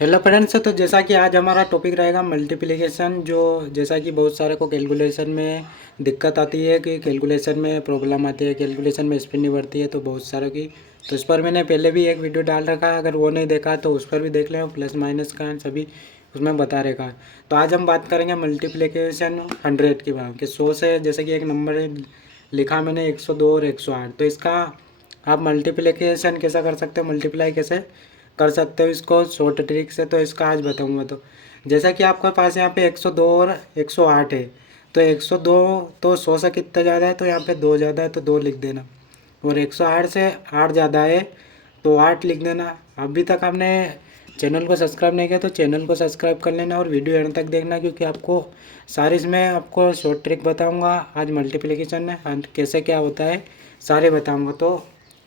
Hello friends, तो जैसा कि आज हमारा टॉपिक रहेगा मल्टीप्लिकेशन। जो जैसा कि बहुत सारे को कैलकुलेशन में दिक्कत आती है, कि कैलकुलेशन में प्रॉब्लम आती है, कैलकुलेशन में स्पीड नहीं बढ़ती है, तो बहुत सारों की। तो इस पर मैंने पहले भी एक वीडियो डाल रखा है, अगर वो नहीं देखा तो उस पर भी देख लें, प्लस माइनस का सभी उसमें बता रखा है। तो आज हम बात करेंगे मल्टीप्लिकेशन 100 की बात, कि 100 से जैसे कि एक नंबर लिखा मैंने 102 और 108, तो इसका आप मल्टीप्लिकेशन कैसा कर सकते हो, मल्टीप्लाई कैसे कर सकते हो इसको शॉर्ट ट्रिक से, तो इसका आज बताऊंगा। तो जैसा कि आपके पास यहाँ पे 102 और 108 है, तो 102 तो 100 से कितना ज़्यादा है, तो यहाँ पे 2 ज़्यादा है तो 2 लिख देना। और 108 से 8 ज़्यादा है तो 8 लिख देना। अभी तक आपने चैनल को सब्सक्राइब नहीं किया तो चैनल को सब्सक्राइब कर लेना और वीडियो एंड तक देखना, क्योंकि आपको सारी इसमें आपको शॉर्ट ट्रिक बताऊंगा आज मल्टीप्लिकेशन में कैसे क्या होता है, सारे बताऊंगा। तो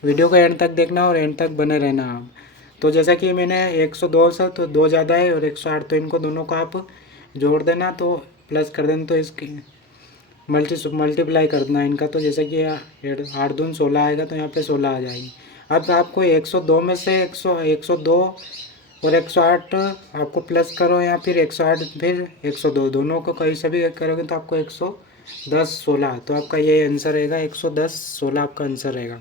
वीडियो को एंड तक देखना और एंड तक बने रहना आप। तो जैसा कि मैंने 102 से तो 2 ज़्यादा है और 108, तो इनको दोनों को आप जोड़ देना, तो प्लस कर देना, तो इसकी मल्टीप्लाई कर देना इनका। तो जैसे कि 8 दून 16 आएगा, तो यहाँ पे 16 आ जाएगी। अब आपको 102 में से 102 और 108 आपको प्लस करो, या फिर 108 फिर 102, दोनों को कहीं से भी करोगे तो आपको 110 16, तो आपका ये आंसर रहेगा 110 16 आपका आंसर रहेगा।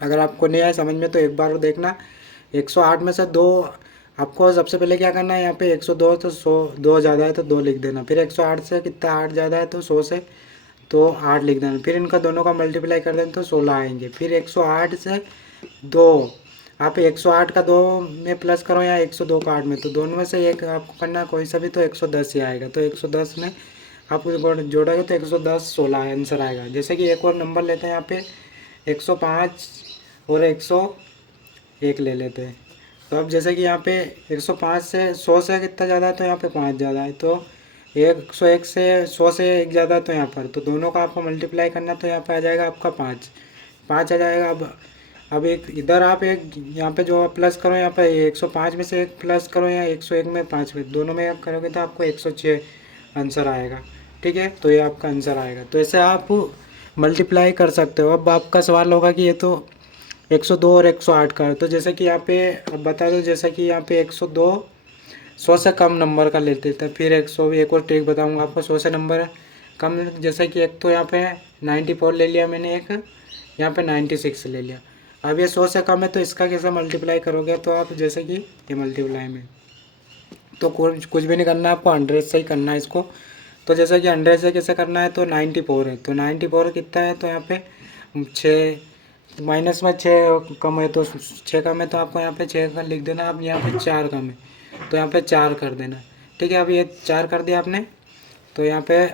अगर आपको नहीं आया समझ में तो एक बार देखना। 108 में से 2 आपको सबसे पहले क्या करना है, यहाँ पे 102 तो 100 2 ज़्यादा है तो 2 लिख देना। फिर 108 से कितना 8 ज़्यादा है तो 100 से तो 8 लिख देना। फिर इनका दोनों का मल्टीप्लाई कर देना तो 16 आएंगे। फिर 108 से 2 आप 108 का 2 में प्लस करो या 102 का 8 में, तो दोनों में से एक आपको करना है कोई सा भी, तो 110 ही आएगा। तो 110 में आप जोड़ोगे तो 110 16 आंसर आएगा। जैसे कि एक और नंबर लेते हैं यहाँ पे 105 और 101 ले लेते हैं। तो अब जैसे कि यहाँ पे 105 से 100 से कितना ज़्यादा है, तो यहाँ पे 5 ज़्यादा है, तो 101 से 100 से 1 ज़्यादा है, तो यहाँ पर तो दोनों का आपको मल्टीप्लाई करना, तो यहाँ पे आ जाएगा आपका 5 5 आ जाएगा। अब एक इधर आप एक यहाँ पे जो प्लस करो, यहाँ पे 105 में से एक प्लस करो या 101 में 5 में, दोनों में करोगे तो आपको 106 आंसर आएगा। ठीक है, तो ये आपका आंसर आएगा। तो ऐसे आप मल्टीप्लाई कर सकते हो। अब आपका सवाल होगा कि ये तो 102 और 108 का है, तो जैसे कि यहाँ पे अब बता दो, जैसे कि यहाँ पे 102 100 से कम नंबर का लेते थे। फिर 100 एक और ट्रिक बताऊंगा आपको 100 से नंबर कम, जैसे कि एक तो यहाँ पे 94 ले लिया मैंने, एक यहाँ पे 96 ले लिया। अब ये 100 से कम है तो इसका कैसे मल्टीप्लाई करोगे, तो आप जैसे कि ये मल्टीप्लाई में तो कुछ भी नहीं करना, आपको 100 से ही करना है इसको। तो जैसे कि 100 से कैसे करना है, तो 94 है, तो 94 कितना है, तो यहाँ पे 6 माइनस में 6 कम है, तो 6 कम है, तो आपको यहाँ पे 6 का लिख देना। आप यहाँ पे 4 कम है तो यहाँ पे 4 कर देना। ठीक है, अब ये 4 कर दिया आपने, तो यहाँ पे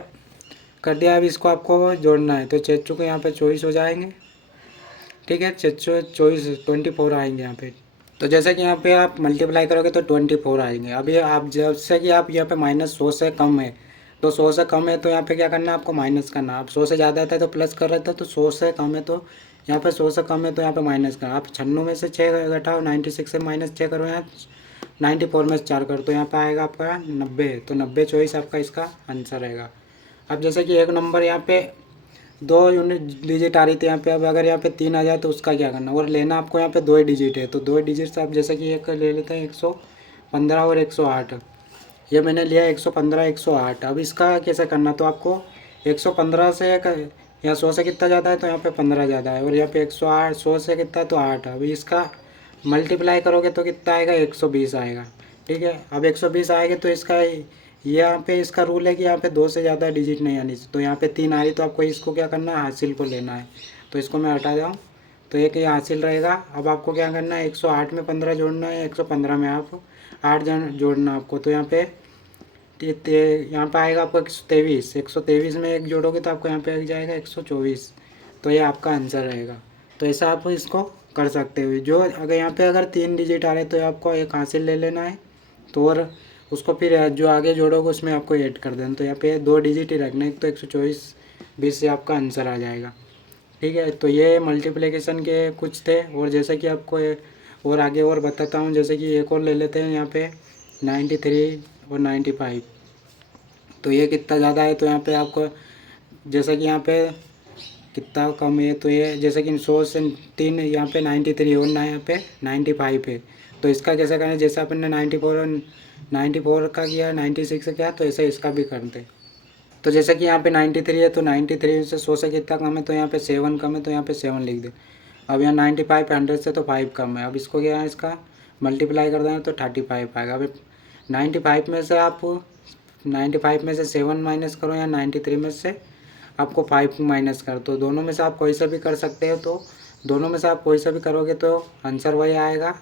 कर दिया। अब इसको आपको जोड़ना है, तो 6 को यहाँ पे 24 हो जाएंगे। ठीक है, 24 24 आएंगे यहाँ पे। तो जैसे कि यहाँ पे आप मल्टीप्लाई करोगे तो 24 आएंगे। अब ये आप जब से कि आप यहाँ पे -100 से कम है, तो 100 से कम है तो यहाँ पे क्या करना है, आपको माइनस करना। आप 100 से ज़्यादा था तो प्लस कर रहे थे, तो 100 से कम है तो यहाँ पे 100 से कम है तो यहाँ पे माइनस करना। आप 96 में से 6 घटाओ, 96 से -6 करो, यहाँ 94 में से 4 करो, तो यहाँ पे आएगा आपका 90, तो 90 24 आपका इसका आंसर रहेगा। अब जैसे कि एक नंबर यहाँ पे 2 यूनिट डिजिट आ रही थी यहाँ पे, अब अगर यहाँ पे 3 आ जाए तो उसका क्या करना, और लेना आपको यहाँ पे 2 ही डिजिट है, तो 2 ही डिजिट से आप जैसे कि एक ले लेते हैं 115 और 108। ये मैंने लिया 115 108। अब इसका कैसे करना, तो आपको 115 से या 100 से कितना ज़्यादा है, तो यहाँ पे 15 ज़्यादा है, और यहाँ पे 108 100 से कितना तो 8। अभी इसका मल्टीप्लाई करोगे तो कितना आएगा, 120 आएगा। ठीक है, अब 120 आएगा तो इसका यहाँ पे इसका रूल है कि यहाँ पे 2 से ज़्यादा डिजिट नहीं आनी चाहिए। तो यहाँ पे 3 आ रही, तो आपको इसको क्या करना है, हासिल को लेना है। तो इसको मैं हटा जाऊँ तो एक ये हासिल रहेगा। अब आपको क्या करना है, 108 में 15 जोड़ना है, 115 में आप 8 जोड़ना आपको। तो यहाँ पे यहाँ पे आएगा आपको 123, 123 में एक जोड़ोगे तो आपको यहाँ पे आ जाएगा 124। तो ये आपका आंसर रहेगा। तो ऐसा आप इसको कर सकते हो। जो अगर यहाँ पे अगर 3 डिजिट आ रहे तो आपको एक हासिल ले लेना है, तो और उसको फिर जो आगे जोड़ोगे उसमें आपको ऐड कर देना। तो यहाँ पे 2 डिजिट ही रखना है, तो 124 20 से आपका आंसर आ जाएगा। ठीक है, तो ये मल्टीप्लिकेशन के कुछ थे। और जैसे कि आपको और आगे और बताता हूँ, जैसे कि एक और ले लेते हैं यहाँ पे 93 और 95। तो ये कितना ज़्यादा है, तो यहाँ पे आपको जैसे कि यहाँ पे कितना कम है, तो ये जैसे कि 100 से 3 यहाँ पे 93 और ना यहाँ पे 95 है, तो इसका कैसे करें, जैसे अपन ने 94 का किया, 96 का किया, तो ऐसे इसका भी करते। तो जैसे कि यहाँ पे 93 है, तो 93 से 100 से कितना कम है, तो यहाँ पे 7 कम है, तो यहाँ पे 7 लिख दे। अब यहाँ 95 100 से तो 5 कम है। अब इसको क्या है, इसका मल्टीप्लाई कर देना तो 35 आएगा। अब 95 में से आप 95 में से 7 माइनस करो या 93 में से आपको 5 माइनस कर, तो दोनों में से आप कोई सा भी कर सकते हो। तो दोनों में से आप कोई सा भी करोगे तो आंसर वही आएगा।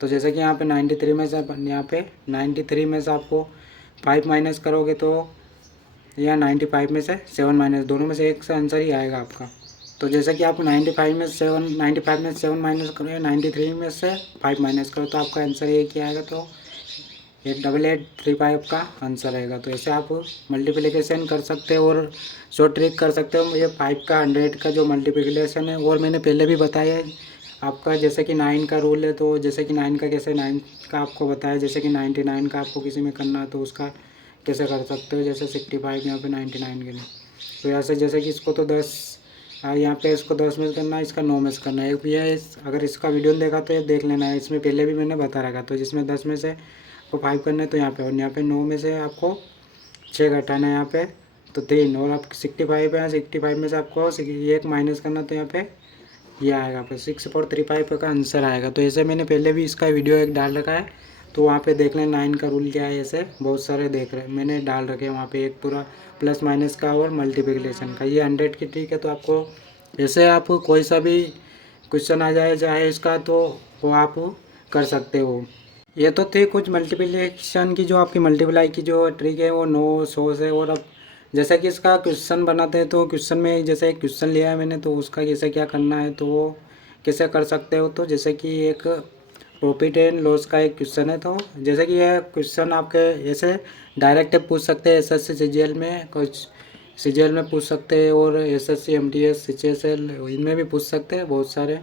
तो जैसे कि यहाँ पे 93 में से आपको 5 माइनस करोगे तो या 95 में से 7 माइनस, दोनों में से एक से आंसर ही आएगा आपका। तो जैसे कि आप 95 में 7 माइनस करो या 93 में से 5 माइनस करो, तो आपका आंसर एक ही आएगा। तो 8835 का आंसर आएगा। तो ऐसे आप मल्टीप्लिकेशन कर सकते हो और शॉर्ट ट्रिक कर सकते हो। ये 5 का 100 का जो मल्टीप्लिकेशन है, और मैंने पहले भी बताया है आपका, जैसे कि 9 का रूल है। तो जैसे कि 9 का कैसे, 9 का आपको बताया, जैसे कि 99 का आपको किसी में करना है तो उसका कैसे कर सकते हो, जैसे 65 यहाँ पे 99 के लिए। तो ऐसे जैसे कि इसको तो 10 यहाँ पे इसको 10 में से करना है, इसका 9 में से करना है। एक ये अगर इसका वीडियो देखा तो ये देख लेना है, इसमें पहले भी मैंने बता रखा। तो जिसमें 10 में से आपको 5 करना है तो यहाँ पे, और यहाँ पे 9 में से आपको 6 घटाना है यहाँ पे तो 3, और आप 65 है, 65 में से आपको 1 माइनस करना तो यहाँ पे ये आएगा आपका 6435 का आंसर आएगा। तो ऐसे मैंने पहले भी इसका वीडियो एक डाल रखा है, तो वहाँ पे देख लें 9 का रूल क्या है। ऐसे बहुत सारे मैंने डाल रखे हैं वहाँ पे, एक पूरा प्लस माइनस का और मल्टीप्लिकेशन का। ये 100 की ट्रिक है। तो आपको ऐसे आप कोई सा भी क्वेश्चन आ जाए चाहे इसका, तो वो आप कर सकते हो। ये तो थे कुछ मल्टीप्लिकेशन की, जो आपकी मल्टीप्लाई की जो ट्रिक है वो 9 100 से। और अब जैसे कि इसका क्वेश्चन बनाते हैं, तो क्वेश्चन में जैसे एक क्वेश्चन लिया है मैंने, तो उसका कैसे क्या करना है तो वो कैसे कर सकते हो। तो जैसे कि एक प्रॉफिट एंड लॉस का एक क्वेश्चन है, तो जैसे कि यह क्वेश्चन आपके ऐसे डायरेक्ट पूछ सकते हैं, एसएससी सीजीएल में, कुछ सीजीएल में पूछ सकते हैं, और एसएससी एमटीएस सीएचएसएल इनमें भी पूछ सकते हैं बहुत सारे।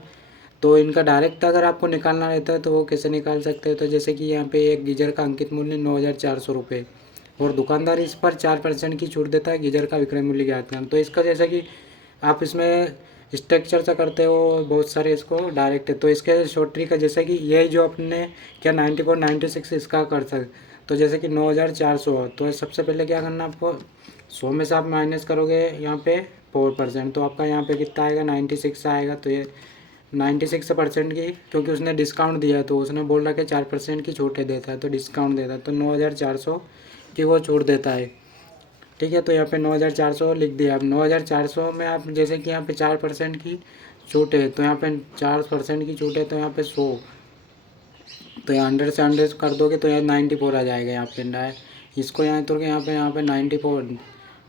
तो इनका डायरेक्ट अगर आपको निकालना रहता है तो वो कैसे निकाल सकते हैं। तो जैसे कि यहाँ पे एक गीजर का अंकित मूल्य 9400 रुपये, और दुकानदार इस पर 4% की छूट देता है, गीजर का विक्रय मूल्य ज्ञात करना। तो इसका जैसे कि आप इसमें स्ट्रक्चर से करते हो बहुत सारे, इसको डायरेक्ट है। तो इसके शॉर्ट ट्रिक है, जैसे कि यही जो आपने क्या 94 96 इसका कर सकते। तो जैसे कि 9400, तो सबसे पहले क्या करना आपको, 100 में से आप माइनस करोगे यहाँ पे 4%, तो आपका यहाँ पे कितना आएगा 96 आएगा। तो ये 96% की, क्योंकि उसने डिस्काउंट दिया है, तो उसने बोल रहा कि 4% की छूट देता है, तो डिस्काउंट देता है, तो 9400 की वो छूट देता है। ठीक है, तो यहाँ पे 9400 लिख दिया। अब 9400 में आप जैसे कि यहाँ पे 4% की छूट है, तो यहाँ पे 4% की छूट है, तो यहाँ पे 100, तो यहाँ 100 से 100 कर दोगे तो यहाँ 94 आ जाएगा। यहाँ पे इसको यहाँ तो यहाँ पे 94,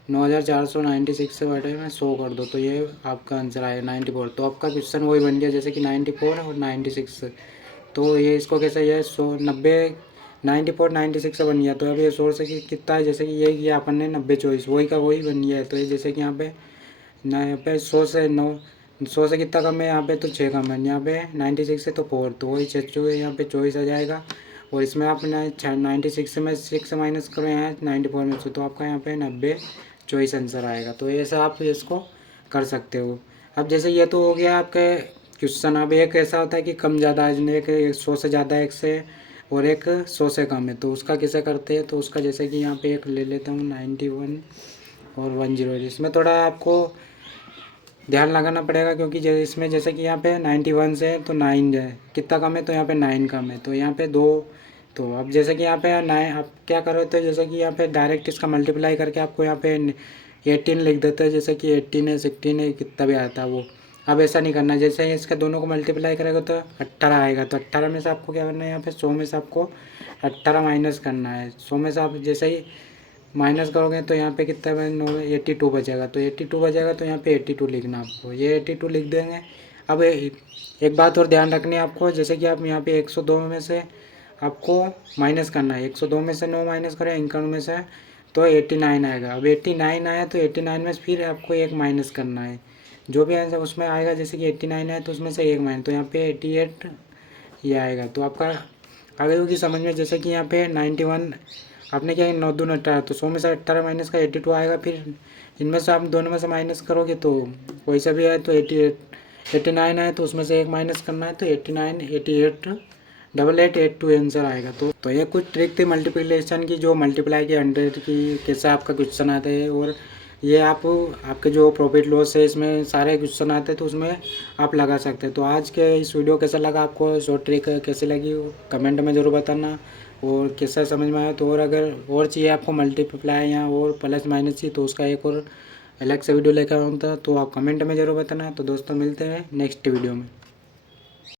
9496 से बटे में 100 कर दो, तो ये आपका आंसर आएगा 94। तो आपका क्वेश्चन वही बन गया, जैसे कि 94 और 96। तो ये इसको कैसे, ये 94 96 से बन गया। तो अब ये 100 से कितना है, जैसे कि ये किया अपन ने 90 24, वही का वही बन गया है। तो ये जैसे कि यहाँ पे 100 से 9, 100 से कितना कम है यहाँ पे, तो 6 कम है। यहाँ पे 96 से तो 4, तो वही 6 है, यहाँ पे 24 आ जाएगा। और इसमें आप 96 में 6 से माइनस करो यहाँ 94 में से, तो आपका यहाँ पे 90 24 आंसर आएगा। तो ऐसे आप इसको कर सकते हो। अब जैसे ये तो हो गया आपके क्वेश्चन। अब एक ऐसा होता है कि कम ज़्यादा, एक 100 से ज़्यादा एक से, और एक 100 से कम है, तो उसका कैसे करते हैं। तो उसका जैसे कि यहाँ पे एक ले लेता हूँ 91 और 10, इसमें थोड़ा आपको ध्यान लगाना पड़ेगा, क्योंकि इसमें जैसे कि यहाँ पे 91 से तो 9 है, कितना कम है, तो यहाँ पे 9 कम है, तो यहाँ पे 2। तो अब जैसे कि यहाँ पे 9 आप क्या करो, तो जैसे कि यहाँ पे डायरेक्ट इसका मल्टीप्लाई करके आपको यहाँ पे 18 लिख देते हैं, जैसे कि 18 है 16 है कितना भी आता है वो। अब ऐसा नहीं करना, जैसे ही इसका दोनों को मल्टीप्लाई करेगा तो 18 आएगा। तो 18 में से आपको क्या करना है, यहाँ पे 100 में से आपको 18 माइनस करना है। 100 में से आप जैसे ही माइनस करोगे तो यहाँ पे कितना 82 बचेगा, तो 82 बचेगा, तो यहाँ पे 82 लिखना आपको, ये 82 लिख देंगे। अब एक बात और ध्यान रखनी है आपको, जैसे कि आप यहाँ पे 102 में से आपको माइनस करना है, 102 में से 9 माइनस करें 51 में से, तो 89 आएगा। अब 89 आया तो 89 में फिर आपको एक माइनस करना है, जो भी आंसर उसमें आएगा, जैसे कि 89 आए तो उसमें से एक माइनस, तो यहाँ पे 88 ये आएगा। तो आपका आगे होगी समझ में। जैसे कि यहाँ पे 91 आपने क्या 9 दूनी 18, तो 100 में से 18 माइनस का 82 आएगा। फिर इनमें से आप दोनों में से माइनस करोगे तो कोई सा भी आए तो 89 है तो उसमें से 1 माइनस करना है, तो 89 88 8882 आंसर आएगा। तो ये कुछ ट्रिक थी मल्टीप्लिकेशन की, जो मल्टीप्लाई की 100 की कैसे आपका क्वेश्चन आते हैं। और ये आपके जो प्रॉफिट लॉस है इसमें सारे क्वेश्चन आते हैं, तो उसमें आप लगा सकते हैं। तो आज के इस वीडियो कैसा लगा आपको, शॉर्ट ट्रिक कैसी लगी कमेंट में ज़रूर बताना, और कैसा समझ में आया। तो और अगर और चाहिए आपको मल्टीप्लाई या और प्लस माइनस चाहिए तो उसका एक और अलग से वीडियो लेकर आऊँ था, तो आप कमेंट में ज़रूर बताना। तो दोस्तों मिलते हैं नेक्स्ट वीडियो में।